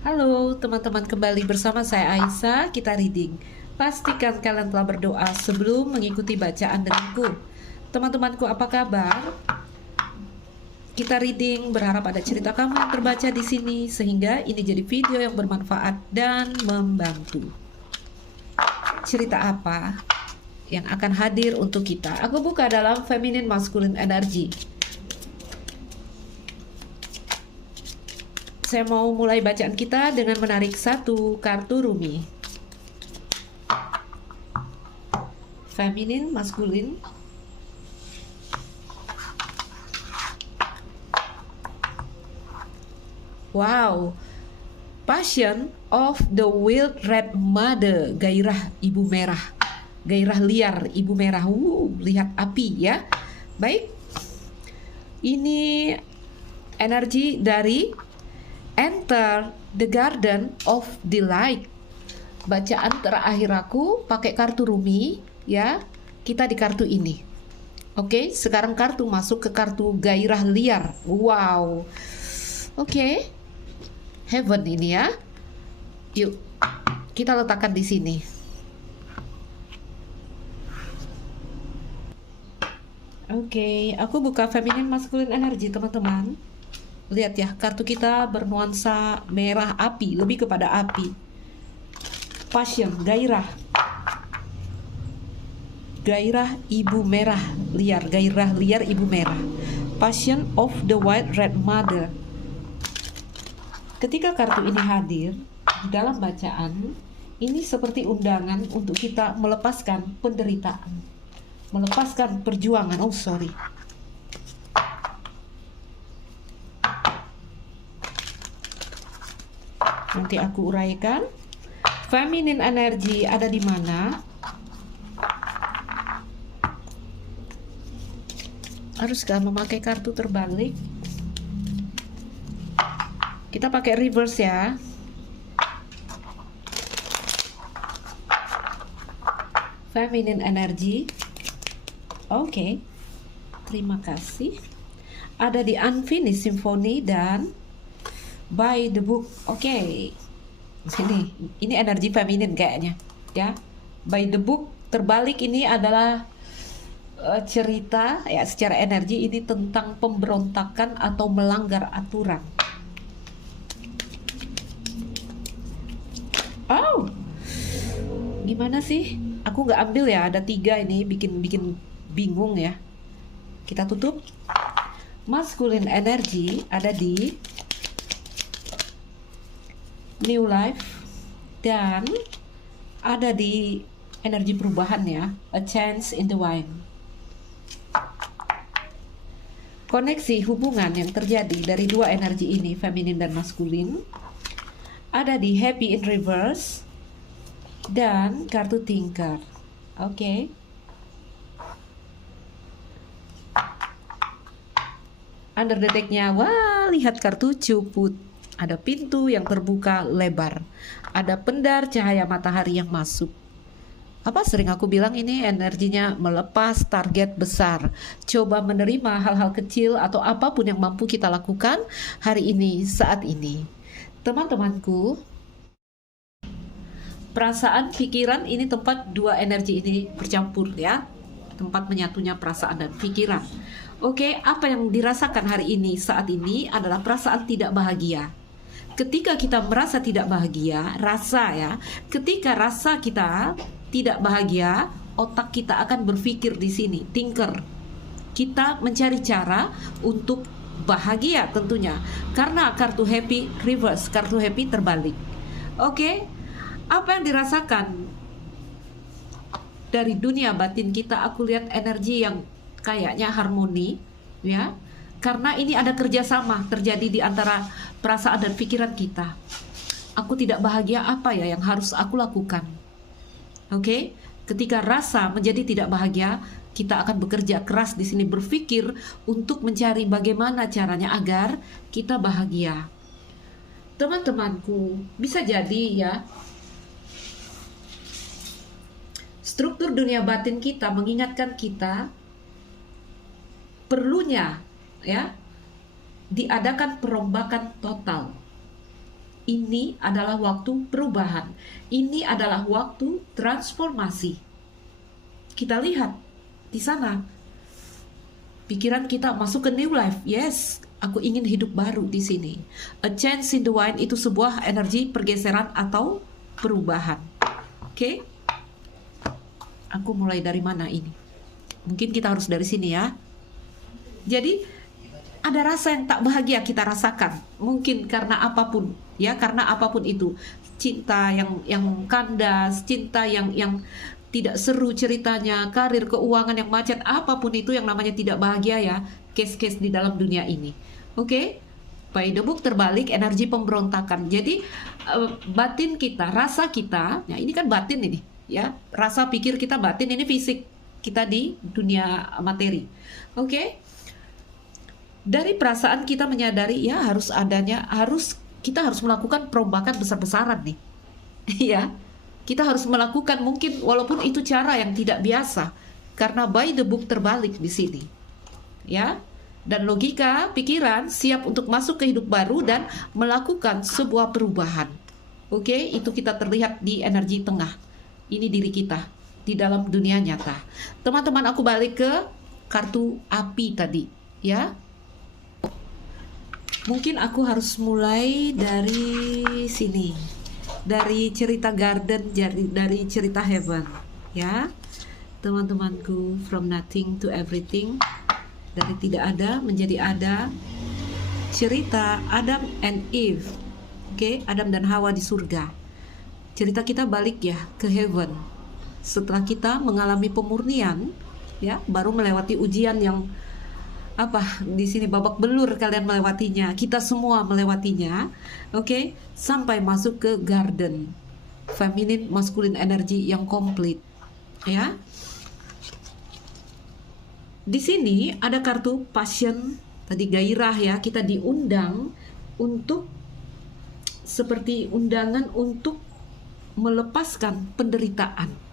Halo teman-teman, kembali bersama saya Aisyah. Kita reading. Pastikan kalian telah berdoa sebelum mengikuti bacaan denganku. Teman-temanku, apa kabar? Kita reading, berharap ada cerita kamu yang terbaca di sini sehingga ini jadi video yang bermanfaat dan membantu. Cerita apa yang akan hadir untuk kita? Aku buka dalam Feminine Masculine Energy. Saya mau mulai bacaan kita dengan menarik satu kartu Rumi. Feminine, maskulin. Wow. Passion of the Wild Red Mother. Gairah ibu merah. Gairah liar ibu merah. Lihat api ya. Baik. Ini energi dari Enter the Garden of Delight. Bacaan terakhir aku pakai kartu Rumi ya. Kita di kartu ini. Oke, sekarang kartu masuk ke kartu gairah liar. Wow. Oke. Heaven ini ya. Yuk, kita letakkan di sini. Oke, aku buka Feminine Masculine Energy, teman-teman. Lihat ya, kartu kita bernuansa merah api, lebih kepada api. Passion, gairah. Gairah ibu merah liar, gairah liar ibu merah. Passion of the White Red Mother. Ketika kartu ini hadir di dalam bacaan, ini seperti undangan untuk kita melepaskan penderitaan, melepaskan perjuangan. Oh sorry. Nanti aku uraikan. Feminine energy ada di mana? Haruskah memakai kartu terbalik? Kita pakai reverse ya. Feminine energy. Oke. Terima kasih. Ada di Unfinished Symphony dan By the Book. Oke. Ini energi feminin kayaknya, ya. By the Book terbalik ini adalah cerita ya secara energi ini tentang pemberontakan atau melanggar aturan. Oh, gimana sih? Aku nggak ambil ya. Ada 3 ini bikin bingung ya. Kita tutup. Masculine energy ada di New Life dan ada di energi perubahan ya, A Chance in the Wind. Koneksi hubungan yang terjadi dari 2 energi ini, feminin dan maskulin, ada di Happy in Reverse dan kartu Thinker. Oke. Under the deck-nya, wah, lihat kartu Cuput. Ada pintu yang terbuka lebar. Ada pendar cahaya matahari yang masuk. Apa sering aku bilang ini energinya melepas target besar. Coba menerima hal-hal kecil atau apapun yang mampu kita lakukan hari ini, saat ini. Teman-temanku, perasaan, pikiran, ini tempat 2 energi ini bercampur ya. Tempat menyatunya perasaan dan pikiran. Oke, apa yang dirasakan hari ini, saat ini adalah perasaan tidak bahagia. Ketika kita merasa tidak bahagia, ketika rasa kita tidak bahagia, otak kita akan berpikir di sini, thinker. Kita mencari cara untuk bahagia tentunya, karena kartu happy reverse, kartu happy terbalik. Oke, apa yang dirasakan dari dunia batin kita? Aku lihat energi yang kayaknya harmoni, ya. Karena ini ada kerjasama terjadi di antara perasaan dan pikiran kita. Aku tidak bahagia, apa ya yang harus aku lakukan? Oke, ketika rasa menjadi tidak bahagia, kita akan bekerja keras di sini, berpikir untuk mencari bagaimana caranya agar kita bahagia. Teman-temanku, bisa jadi ya, struktur dunia batin kita mengingatkan kita perlunya ya diadakan perombakan total. ini adalah waktu perubahan. Ini adalah waktu transformasi. Kita lihat di sana. Pikiran kita masuk ke new life. Yes, aku ingin hidup baru di sini. A change in the wind itu sebuah energi pergeseran atau perubahan. Oke? Aku mulai dari mana ini? Mungkin kita harus dari sini ya. Jadi ada rasa yang tak bahagia kita rasakan. Mungkin karena apapun, ya, karena apapun itu. Cinta yang kandas, cinta yang tidak seru ceritanya, karir, keuangan yang macet, apapun itu yang namanya tidak bahagia ya, case-case di dalam dunia ini. Oke? By the book terbalik, energi pemberontakan. Jadi batin kita, rasa kita, ya ini kan batin ini, ya. Rasa pikir kita batin, ini fisik kita di dunia materi. Oke? Dari perasaan kita menyadari ya kita harus melakukan perombakan besar-besaran nih. Ya. Kita harus melakukan mungkin walaupun itu cara yang tidak biasa karena by the book terbalik di sini. Ya. Dan logika, pikiran siap untuk masuk ke hidup baru dan melakukan sebuah perubahan. Oke, itu kita terlihat di energi tengah. Ini diri kita di dalam dunia nyata. Teman-teman, aku balik ke kartu api tadi, ya. Mungkin aku harus mulai dari sini. Dari cerita garden, dari cerita heaven, ya. Teman-temanku, from nothing to everything. Dari tidak ada menjadi ada. Cerita Adam and Eve. Oke, Adam dan Hawa di surga. Cerita kita balik ya ke heaven. Setelah kita mengalami pemurnian, ya, baru melewati ujian yang di sini babak belur kalian melewatinya, kita semua melewatinya, oke, sampai masuk ke garden, feminine masculine energy yang komplit, ya. Di sini ada kartu passion, tadi gairah ya, kita diundang untuk seperti undangan untuk melepaskan penderitaan.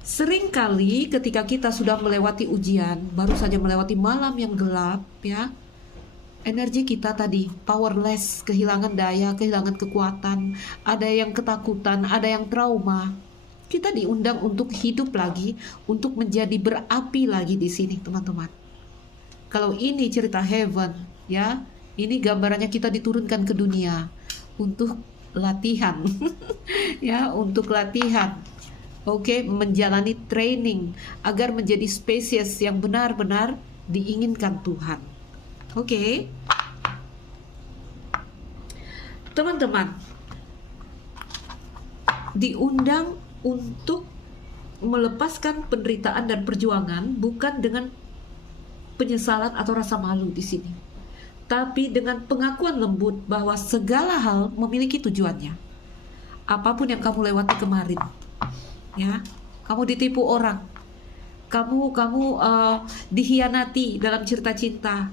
Seringkali ketika kita sudah melewati ujian, baru saja melewati malam yang gelap, ya, energi kita tadi powerless, kehilangan daya, kehilangan kekuatan, ada yang ketakutan, ada yang trauma. Kita diundang untuk hidup lagi, untuk menjadi berapi lagi di sini, teman-teman. Kalau ini cerita heaven, ya, ini gambarannya kita diturunkan ke dunia untuk latihan, ya, untuk latihan. Oke, menjalani training agar menjadi spesies yang benar-benar diinginkan Tuhan. Oke. Teman-teman, diundang untuk melepaskan penderitaan dan perjuangan bukan dengan penyesalan atau rasa malu di sini, tapi dengan pengakuan lembut bahwa segala hal memiliki tujuannya. Apapun yang kamu lewati kemarin, ya, kamu ditipu orang, kamu dikhianati dalam cerita cinta,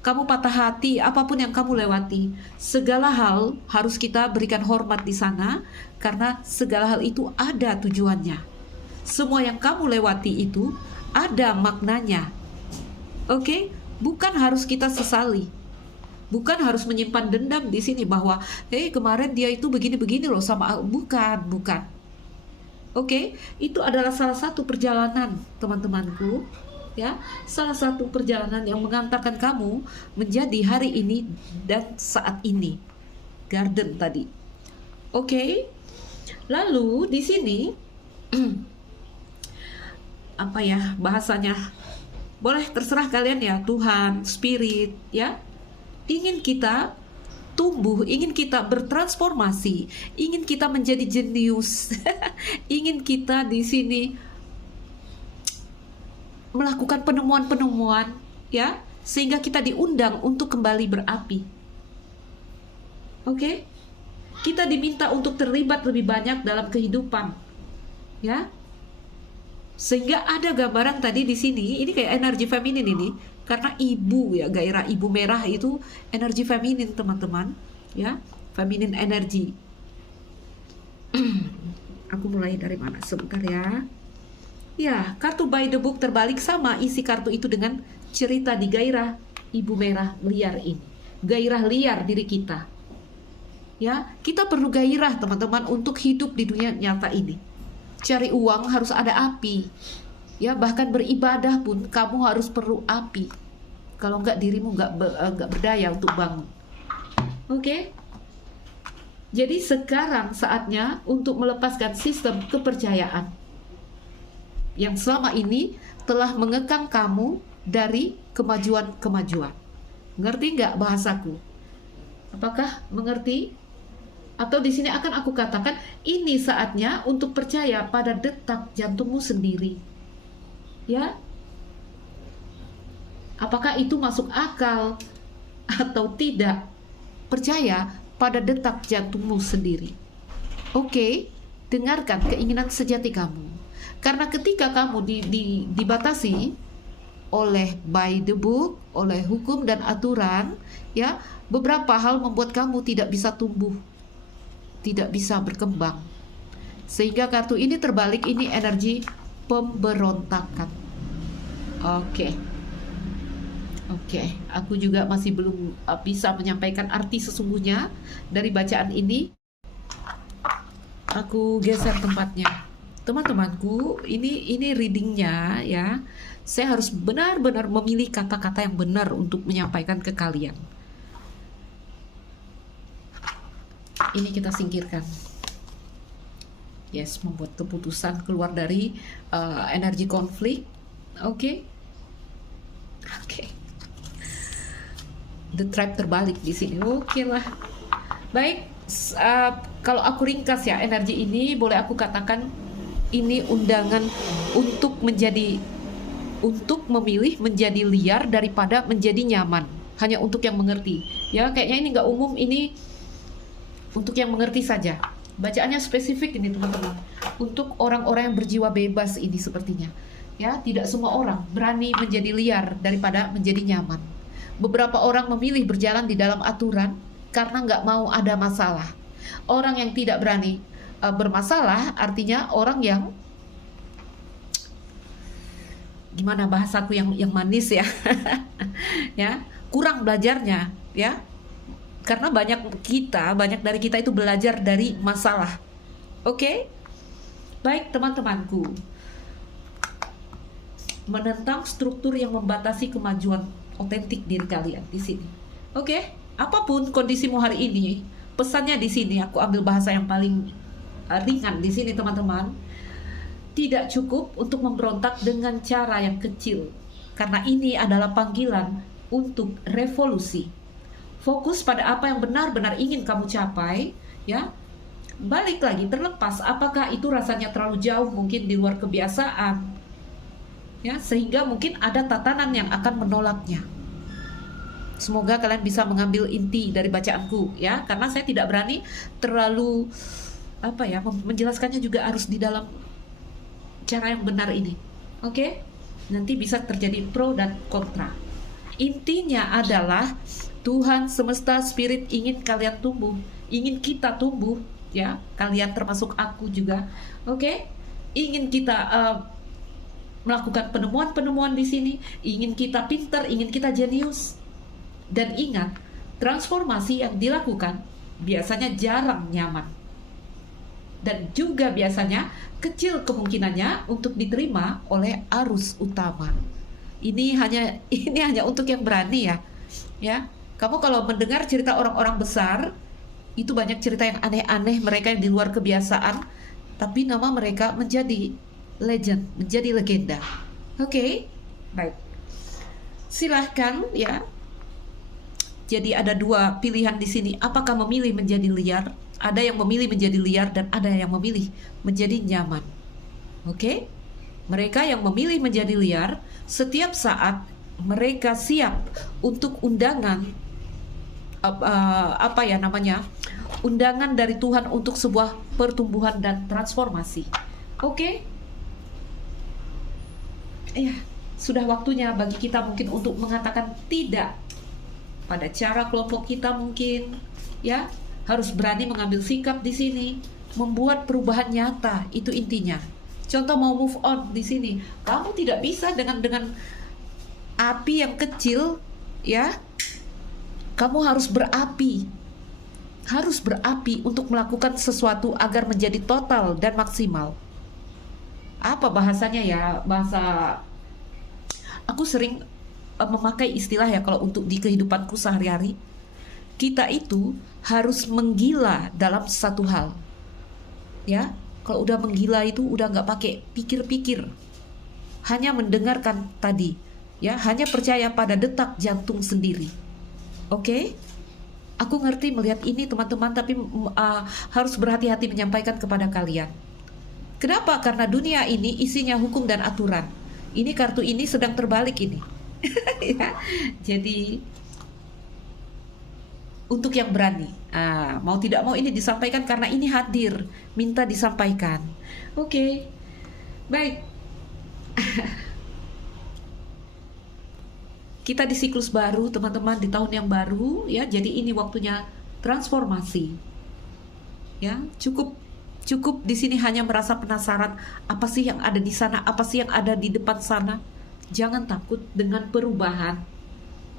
kamu patah hati, apapun yang kamu lewati, segala hal harus kita berikan hormat di sana karena segala hal itu ada tujuannya. Semua yang kamu lewati itu ada maknanya. Oke, bukan harus kita sesali. Bukan harus menyimpan dendam di sini bahwa kemarin dia itu begini-begini loh sama, bukan. Oke, itu adalah salah satu perjalanan, teman-temanku, ya, salah satu perjalanan yang mengantarkan kamu menjadi hari ini dan saat ini. Garden tadi. Oke. Lalu di sini apa ya bahasanya? Boleh terserah kalian ya, Tuhan, spirit, ya. Ingin kita tumbuh, ingin kita bertransformasi, ingin kita menjadi jenius, ingin kita di sini melakukan penemuan-penemuan, ya, sehingga kita diundang untuk kembali berapi. Oke? Kita diminta untuk terlibat lebih banyak dalam kehidupan, ya. Sehingga ada gambaran tadi di sini, ini kayak energi feminin ini. Karena ibu ya, gairah ibu merah itu energi feminin, teman-teman, ya, feminin energi. Aku mulai dari mana? Sebentar ya. Ya, kartu by the book terbalik sama isi kartu itu dengan cerita di gairah ibu merah liar ini. Gairah liar diri kita. Ya, kita perlu gairah teman-teman untuk hidup di dunia nyata ini. Cari uang harus ada api. Ya, bahkan beribadah pun kamu harus perlu api. Kalau enggak dirimu enggak berdaya untuk bangun. Oke? Jadi sekarang saatnya untuk melepaskan sistem kepercayaan yang selama ini telah mengekang kamu dari kemajuan-kemajuan. Ngerti nggak bahasaku? Apakah mengerti? Atau di sini akan aku katakan, ini saatnya untuk percaya pada detak jantungmu sendiri. Ya? Apakah itu masuk akal atau tidak? Percaya pada detak jantungmu sendiri. Oke, dengarkan keinginan sejati kamu. Karena ketika kamu dibatasi oleh by the book, oleh hukum dan aturan, ya, beberapa hal membuat kamu tidak bisa tumbuh, tidak bisa berkembang. Sehingga kartu ini terbalik, ini energi pemberontakan. Oke, aku juga masih belum bisa menyampaikan arti sesungguhnya dari bacaan ini. Aku geser tempatnya. Teman-temanku, ini readingnya ya. Saya harus benar-benar memilih kata-kata yang benar untuk menyampaikan ke kalian. Ini kita singkirkan. Yes, membuat keputusan keluar dari energi konflik. Oke. The Tribe terbalik di sini. Oke lah. Baik, kalau aku ringkas ya, energi ini boleh aku katakan ini undangan untuk memilih menjadi liar daripada menjadi nyaman. Hanya untuk yang mengerti. Ya, kayaknya ini nggak umum, ini untuk yang mengerti saja. Bacaannya spesifik ini teman-teman. Untuk orang-orang yang berjiwa bebas ini sepertinya. Ya, tidak semua orang berani menjadi liar daripada menjadi nyaman. Beberapa orang memilih berjalan di dalam aturan karena nggak mau ada masalah. Orang yang tidak berani bermasalah artinya orang yang, gimana bahasaku yang manis ya, ya, kurang belajarnya ya. Karena banyak dari kita itu belajar dari masalah. Oke? Baik teman-temanku. Menentang struktur yang membatasi kemajuan otentik diri kalian di sini. Oke? Apapun kondisimu hari ini, pesannya di sini aku ambil bahasa yang paling ringan di sini teman-teman. Tidak cukup untuk memberontak dengan cara yang kecil. Karena ini adalah panggilan untuk revolusi. Fokus pada apa yang benar-benar ingin kamu capai, ya. Balik lagi, terlepas apakah itu rasanya terlalu jauh mungkin di luar kebiasaan, ya, sehingga mungkin ada tatanan yang akan menolaknya. Semoga kalian bisa mengambil inti dari bacaanku, ya, karena saya tidak berani terlalu menjelaskannya juga harus di dalam cara yang benar ini. Oke? Nanti bisa terjadi pro dan kontra. Intinya adalah Tuhan semesta spirit ingin kalian tumbuh, ingin kita tumbuh, ya, kalian termasuk aku juga. Oke? Ingin kita melakukan penemuan-penemuan di sini, ingin kita pintar, ingin kita jenius. Dan ingat, transformasi yang dilakukan biasanya jarang nyaman. Dan juga biasanya kecil kemungkinannya untuk diterima oleh arus utama. Ini hanya untuk yang berani ya. Ya, kamu kalau mendengar cerita orang-orang besar, itu banyak cerita yang aneh-aneh, mereka yang di luar kebiasaan, tapi nama mereka menjadi legend, menjadi legenda. Oke, baik. Silahkan ya. Jadi ada dua pilihan di sini. Apakah memilih menjadi liar? Ada yang memilih menjadi liar dan ada yang memilih menjadi nyaman. Oke? Mereka yang memilih menjadi liar, setiap saat mereka siap untuk undangan undangan dari Tuhan untuk sebuah pertumbuhan dan transformasi. Oke? Ya, sudah waktunya bagi kita mungkin untuk mengatakan tidak pada cara kelompok kita mungkin, ya, harus berani mengambil sikap di sini, membuat perubahan nyata, itu intinya. Contoh mau move on di sini, kamu tidak bisa dengan api yang kecil, ya. Kamu harus berapi, harus berapi untuk melakukan sesuatu agar menjadi total dan maksimal. Apa bahasanya ya? Bahasa aku sering memakai istilah ya kalau untuk di kehidupanku sehari-hari. Kita itu harus menggila dalam satu hal. Ya, kalau udah menggila itu udah nggak pakai pikir-pikir. Hanya mendengarkan tadi, ya, hanya percaya pada detak jantung sendiri. Oke? Aku ngerti melihat ini teman-teman, tapi harus berhati-hati menyampaikan kepada kalian. Kenapa? Karena dunia ini isinya hukum dan aturan. Ini kartu ini sedang terbalik ini. Ya. Jadi untuk yang berani, mau tidak mau ini disampaikan karena ini hadir, minta disampaikan. Oke, baik. Kita di siklus baru, teman-teman, di tahun yang baru, ya. Jadi ini waktunya transformasi. Ya, cukup di sini hanya merasa penasaran, apa sih yang ada di sana, apa sih yang ada di depan sana. Jangan takut dengan perubahan.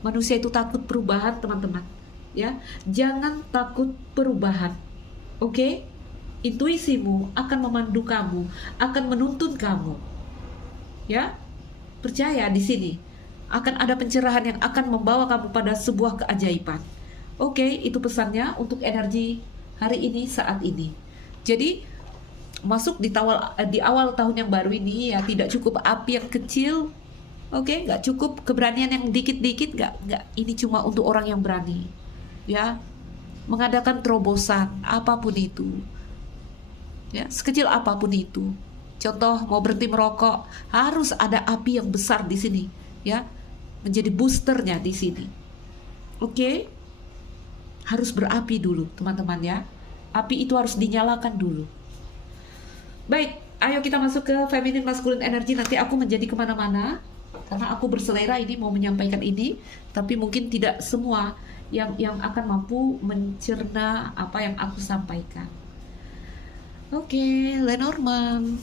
Manusia itu takut perubahan, teman-teman. Ya, jangan takut perubahan. Oke? Intuisimu akan memandu kamu, akan menuntun kamu. Ya, percaya di sini. Akan ada pencerahan yang akan membawa kamu pada sebuah keajaiban. Oke, itu pesannya untuk energi hari ini, saat ini. Jadi, masuk di awal tahun yang baru ini, ya, tidak cukup api yang kecil. Oke, nggak cukup keberanian yang dikit-dikit, nggak. Ini cuma untuk orang yang berani. Ya, mengadakan terobosan, apapun itu. Ya, sekecil apapun itu. Contoh, mau berhenti merokok, harus ada api yang besar di sini. Ya, menjadi boosternya di sini. Oke? Harus berapi dulu, teman-teman ya. Api itu harus dinyalakan dulu. Baik, ayo kita masuk ke feminine masculine energy. Nanti aku menjadi kemana-mana, karena aku berselera ini mau menyampaikan ini, tapi mungkin tidak semua yang akan mampu mencerna apa yang aku sampaikan. Oke, Lenormand.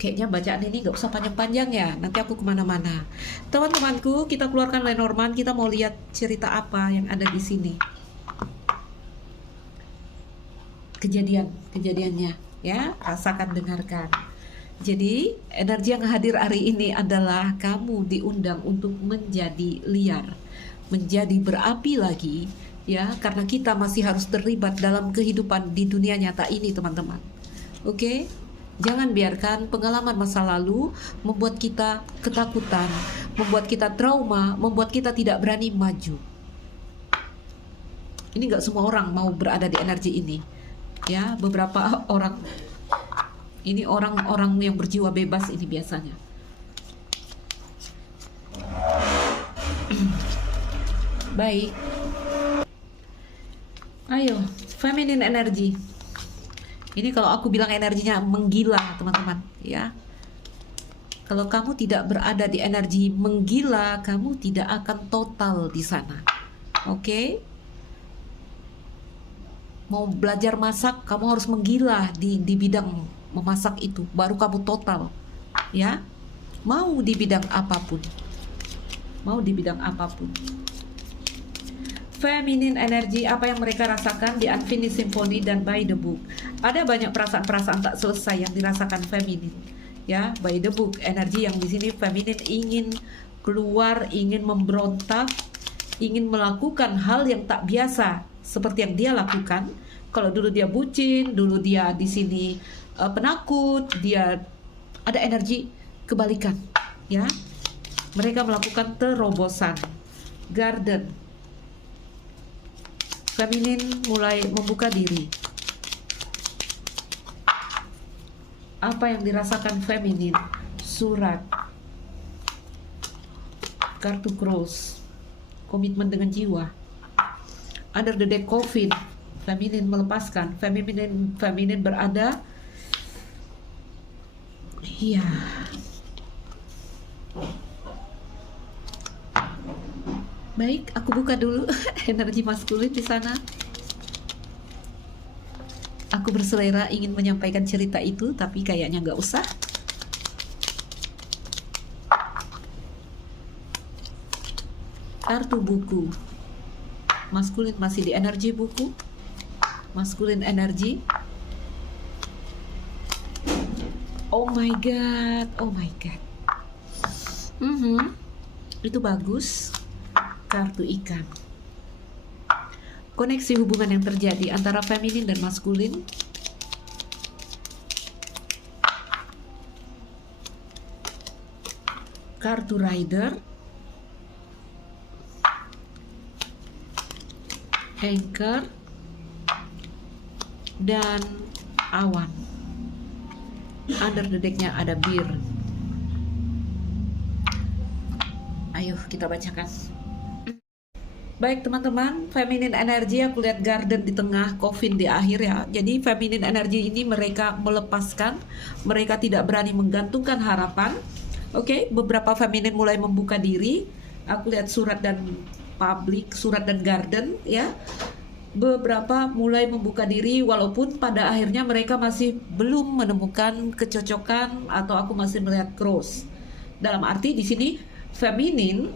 Kayaknya bacaan ini nggak usah panjang-panjang ya, nanti aku kemana-mana. Teman-temanku, kita keluarkan Lenormand, kita mau lihat cerita apa yang ada di sini. Kejadiannya, ya, rasakan, dengarkan. Jadi, energi yang hadir hari ini adalah kamu diundang untuk menjadi liar, menjadi berapi lagi, ya, karena kita masih harus terlibat dalam kehidupan di dunia nyata ini, teman-teman. Oke? Jangan biarkan pengalaman masa lalu membuat kita ketakutan, membuat kita trauma, membuat kita tidak berani maju. Ini nggak semua orang mau berada di energi ini. Ya, beberapa orang. Ini orang-orang yang berjiwa bebas ini biasanya. Baik. Ayo, feminine energy. Ini kalau aku bilang energinya menggila, teman-teman, ya. Kalau kamu tidak berada di energi menggila, kamu tidak akan total di sana. Oke? Mau belajar masak, kamu harus menggila di bidang memasak itu, baru kamu total, ya. Mau di bidang apapun. Mau di bidang apapun. Feminine energy, apa yang mereka rasakan di Unfinished Symphony dan By the Book. Ada banyak perasaan-perasaan tak selesai yang dirasakan feminin. Ya, By the Book, energi yang di sini feminin ingin keluar, ingin memberontak, ingin melakukan hal yang tak biasa seperti yang dia lakukan. Kalau dulu dia bucin, dulu dia di sini penakut, dia ada energi kebalikan, ya. Mereka melakukan terobosan. Garden. Feminin mulai membuka diri. Apa yang dirasakan feminin? Surat. Kartu cross. Komitmen dengan jiwa. Under the deck coffin. Feminin melepaskan. Feminin berada. Iya. Baik, aku buka dulu energi maskulin di sana. Aku berselera ingin menyampaikan cerita itu, tapi kayaknya nggak usah. Kartu buku. Maskulin masih di energi buku. masculine energy. Oh my god, oh my god. Itu bagus. Kartu ikan. Koneksi hubungan yang terjadi antara feminin dan maskulin. Kartu rider. Anchor. Dan awan. Under the deck-nya ada bir. Ayo kita bacakan. Baik teman-teman, feminine energy aku lihat garden di tengah, coffin di akhir ya. Jadi feminine energy ini mereka melepaskan, mereka tidak berani menggantungkan harapan. Oke, beberapa feminin mulai membuka diri. Aku lihat surat dan public, surat dan garden ya. Beberapa mulai membuka diri walaupun pada akhirnya mereka masih belum menemukan kecocokan atau aku masih melihat cross. Dalam arti di sini feminin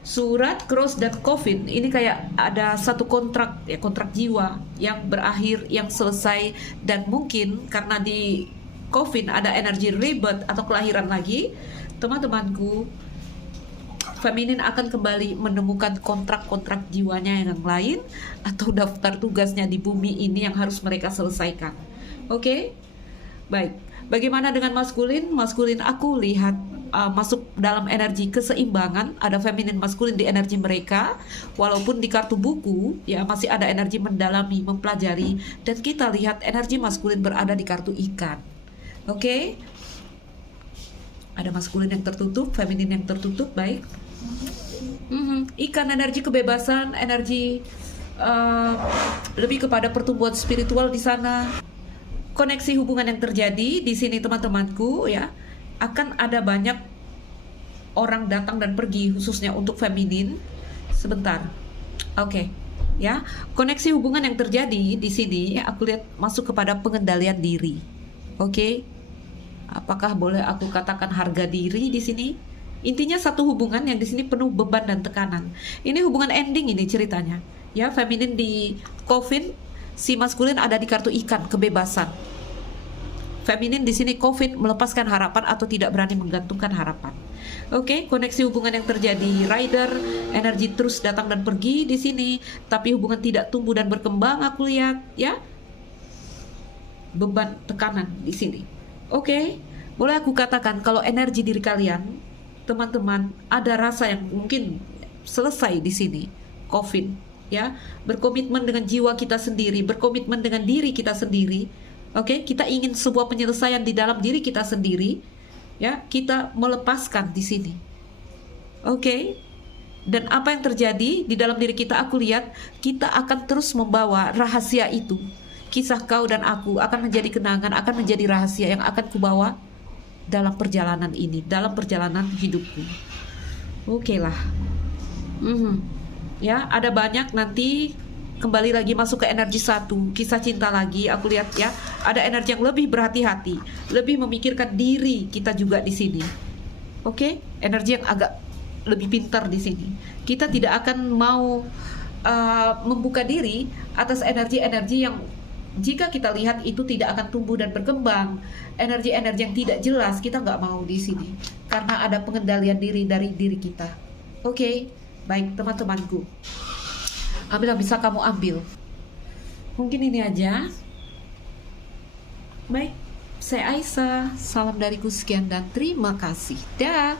surat, cross dan coffin ini kayak ada satu kontrak ya, kontrak jiwa yang berakhir, yang selesai, dan mungkin karena di coffin ada energi rebirth atau kelahiran lagi, teman-temanku feminin akan kembali menemukan kontrak-kontrak jiwanya yang lain atau daftar tugasnya di bumi ini yang harus mereka selesaikan. Oke? Baik. Bagaimana dengan maskulin? Maskulin aku lihat masuk dalam energi keseimbangan, ada feminin maskulin di energi mereka. Walaupun di kartu buku ya masih ada energi mendalami, mempelajari, dan kita lihat energi maskulin berada di kartu ikan. Oke? Ada maskulin yang tertutup, feminin yang tertutup, baik. Ikan energi kebebasan, energi lebih kepada pertumbuhan spiritual di sana. Koneksi hubungan yang terjadi di sini teman-temanku ya, akan ada banyak orang datang dan pergi khususnya untuk feminin. Sebentar. Oke. Ya, koneksi hubungan yang terjadi di sini aku lihat masuk kepada pengendalian diri. Oke. Apakah boleh aku katakan harga diri di sini? Intinya satu hubungan yang di sini penuh beban dan tekanan. Ini hubungan ending ini ceritanya. Ya, feminin di coffin, si maskulin ada di kartu ikan, kebebasan. Feminin di sini coffin, melepaskan harapan atau tidak berani menggantungkan harapan. Oke, koneksi hubungan yang terjadi rider, energi terus datang dan pergi di sini, tapi hubungan tidak tumbuh dan berkembang aku lihat, ya. Beban tekanan di sini. Oke, boleh aku katakan kalau energi diri kalian teman-teman ada rasa yang mungkin selesai di sini, coffin ya, berkomitmen dengan jiwa kita sendiri, berkomitmen dengan diri kita sendiri. Oke, kita ingin sebuah penyelesaian di dalam diri kita sendiri ya, kita melepaskan di sini. Oke, dan apa yang terjadi di dalam diri kita, aku lihat kita akan terus membawa rahasia itu. Kisah kau dan aku akan menjadi kenangan, akan menjadi rahasia yang akan kubawa dalam perjalanan ini, dalam perjalanan hidupku. Oke lah. Ya, ada banyak nanti kembali lagi masuk ke energi satu, kisah cinta lagi. Aku lihat ya, ada energi yang lebih berhati-hati, lebih memikirkan diri kita juga di sini. Oke, energi yang agak lebih pintar di sini. Kita tidak akan mau membuka diri atas energi-energi yang jika kita lihat itu tidak akan tumbuh dan berkembang. Energi-energi yang tidak jelas kita nggak mau di sini karena ada pengendalian diri dari diri kita. Oke, baik teman-temanku. Ambil yang bisa kamu ambil. Mungkin ini aja. Baik, saya Aisyah. Salam dariku sekian dan terima kasih. Dah.